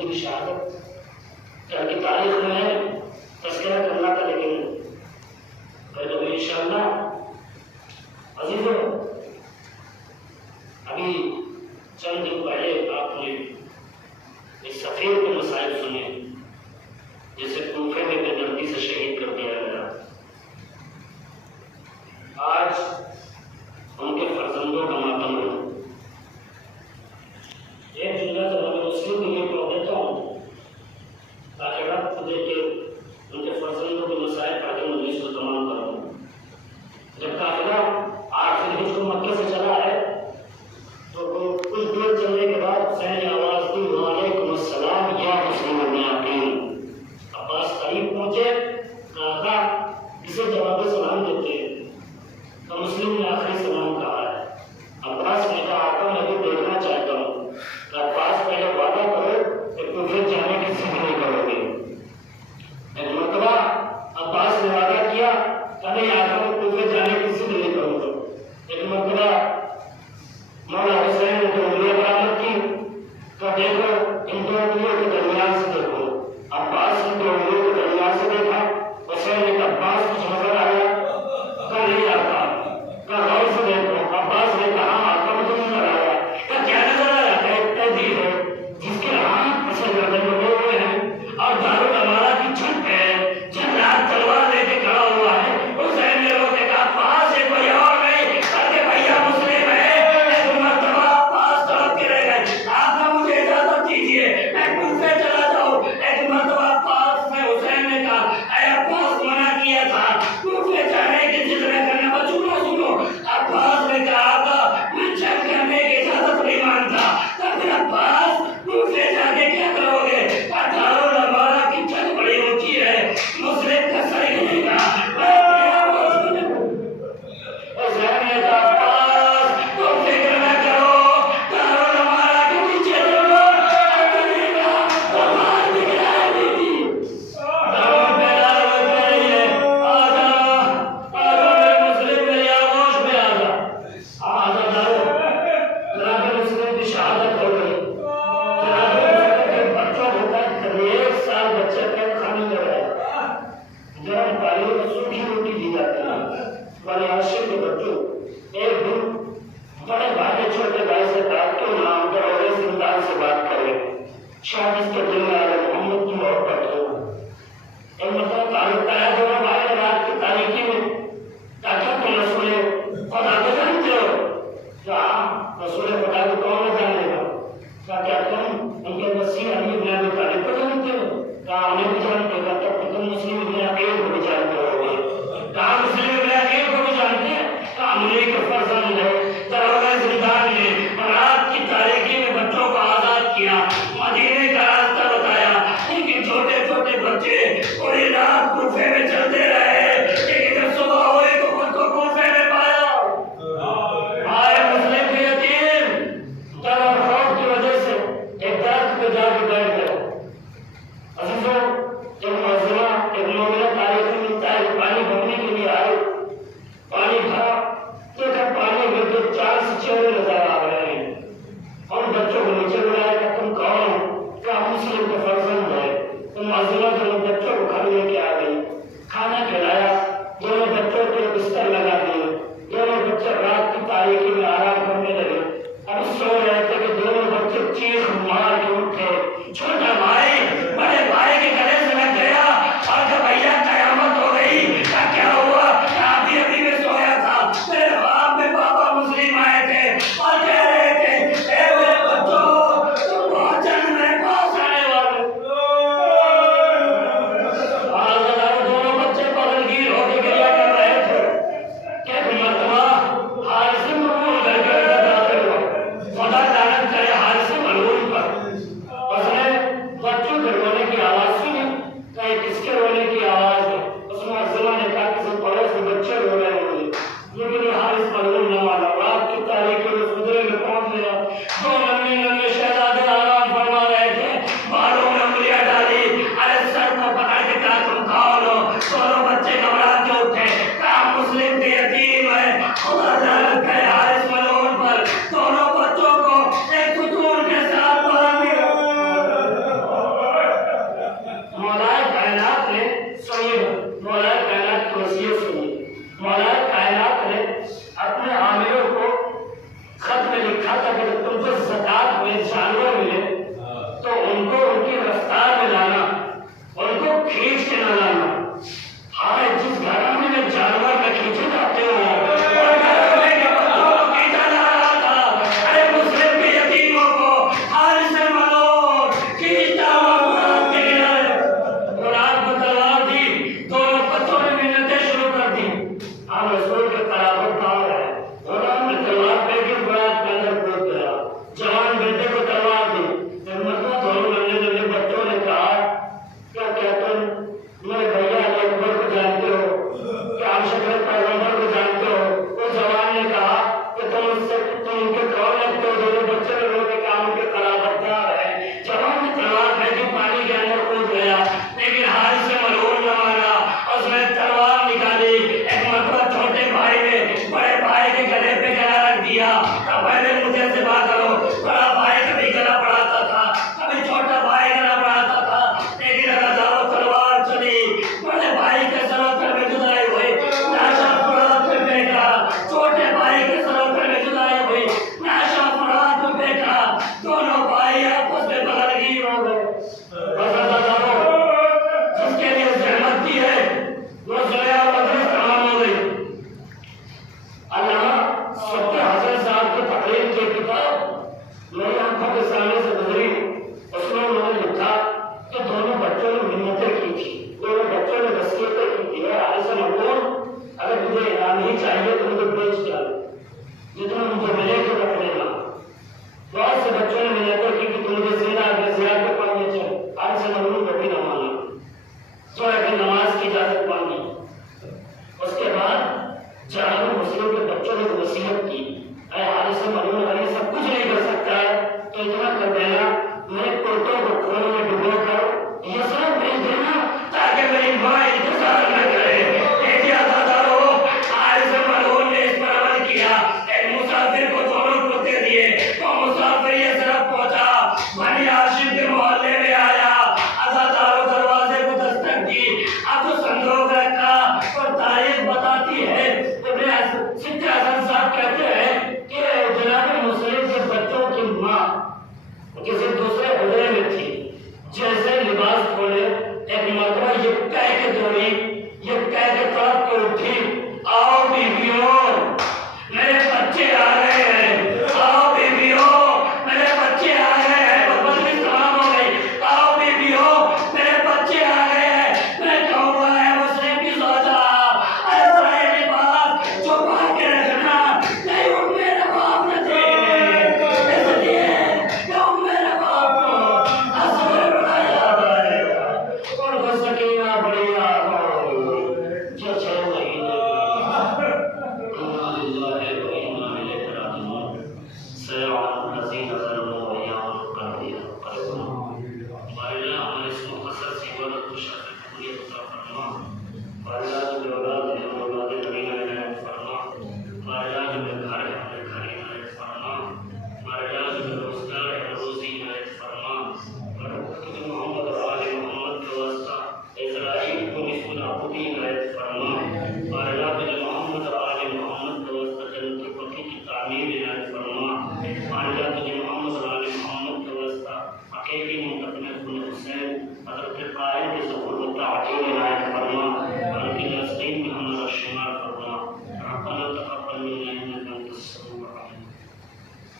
کی شہادت کی تاریخ میں تذکرہ کرنا تھا، لیکن کبھی انشاءاللہ عزیزوں ابھی چند دن پہلے آپ نے اس سفیر کے مسائل سنے جسے کوفے میں بے دردی سے شہید کر دیا گیا. آج ان کے فرزندوں کا ماتم ہے. ایک جملہ جناب مسلم کو یہ پڑھ دیتا ہوں تاکہ رب کو دے کے ان کے فرزندوں کے مسائل پر مجلس کو تمام کروں. جب قافلہ آخر ہجر کو مکے سے چلا ہے تو کچھ دور چلنے کے بعد حسین نے آواز دی وعلیکم السلام یا مسلم المعاقین. عباس قریب پہنچے، کہا تھا اسے جواب سلام دیتے تو مسلم نے آخری سلام کہا ہے. عباس نے کہا آقا میں بھی دیکھنا چاہتا ہوں. تو عباس پہلے وعدہ کرو کہ کوفے جانے کی ضد نہیں کرو گے. ایک مرتبہ عباس نے وعدہ کیا کہ نہیں آقا میں کوفے جانے کی ضد نہیں کروں گا. ایک مرتبہ مولا حسین نے جو انگلیاں برآمد کی تو دیکھو ان دو انگلیوں کے درمیان سے دیکھو. عباس نے دو انگلیوں کے درمیان سے دیکھا. حسین نے کہا عباس کچھ نظر آیا؟ کہا نہیں آتا. کہا غور سے دیکھو. عباس نے کہا ہاں آقا مجھے نظر آیا. کہا کیا نظر آیا؟ کہ ایک تہذیب ہے جس کے ہاتھ پسے گردن لگے ہوئے ہیں اور دارالامارہ کی چھت ہے. جنرال تلوار لے کے کھڑا ہوا ہے. حسین نے رو کے کہا عباس یہ کوئی اور نہیں بلکہ بھیا مسلم ہے. ایک مرتبہ عباس تڑپ کے رہ گئے. آقا مجھے اجازت دیجیے میں کوفے چلا جاؤں. ایک مرتبہ عباس نے حسین نے کہا اے عباس منع کیا تھا کوفے جانے کی ضد نہ کرنا. سنو سنو عباس نے کہا آقا میں جنگ کرنے کی اجازت نہیں مانتا. تو پھر عباس کوفے جا کے کیا کرو گے؟ دارالامارہ کی چھت بڑی اونچی ہے مسلم کا سر ہلے گا. حسین نے کہا عباس تو فکر نہ کرو دارالامارہ کے پیچھے چلو. حسین نے کہا تمہار دکھلا دیدی دامن پہ ڈال رہی ہے. آجا آجا میرے مسلم میری آغوش میں آجا. آجا ڈالو. جناب مسلم کی شہادت ہو گئی. جناب مسلم کے بچوں ہوتا ہے 1 سال بچے قید خانے میں رہے. جب بھائیوں کو سوکھی روٹی دی جاتی ہے بنی ہاشم کے بچوں ایک دن بڑے بھائی نے چھوٹے بھائی سے کہا کیوں نہ ہم پر اور زندان سے بات کریں. شاید اس کے دل میں آئے محمد کی محبت ہو. ایک مرتبہ تعلق آیا دونوں بھائی نے رات کی تاریکی میں کہا تم رسول خدا کو جانتے ہو؟ کہا رسول خدا کو کون نہ جانے گا. کہا کیا تم ان کے مسیح علی بن ابی طالب کو جانتے ہو؟ کہا انہیں بھی جانتے گا. تب تم مسلم ابن عقیل کو بھی جانتے ہو گے. کہا مسلم ابن عقیل کو بھی جانتے ہیں. کہا انہیں کے فرزند ہے دروازہ زندان میں رات کی تاریکی میں بچوں کو آزاد کیا. مدینے کا کر دینا، میرے پوتوں کو خون میں ڈبو کر یسرب بھیج دینا تاکہ میری ماں انتظار نہ کرے۔ دیکھیے عزادارو، حارث ملعون نے اس پر عمل کیا، ایک مسافر کو دونوں کتے دیے، وہ مسافر یسرب پہنچا، بنی ہاشم کے محلے میں آیا، عزادارو دروازے کو دستک دی، اب تو صندوق رکھا اور تاریخ بتاتی ہے، ابن سکھ حسن صاحب کہتے ہیں کہ جناب مسلم کے بچوں کی ماں کسی دوسرے حجرے میں تھی، جیسے لباس کھولے ایک مرتبہ یہ کہہ کے دوڑی، یہ کہہ کے تڑپ کے اٹھی، آؤ بیویوں میرے بچے آ گئے ہیں، آؤ بیویوں میرے بچے آ گئے ہیں، بس بھی تمام ہو گئی، آؤ بیویوں میرے بچے آ گئے ہیں، میں کہوں گا ہے مسلم کی سوچا، ایسا یہ لباس جو پا کے رکھنا، نہیں وہ میرے باپ نے دیکھنے، اس لیے کہ وہ میرے باپ کو اصغر بنایا ہے، اور وہ سکینہ بڑی آہو جو 6 مہینے انا للہ و انا الیہ راجعون سیعلم الذین ظلموا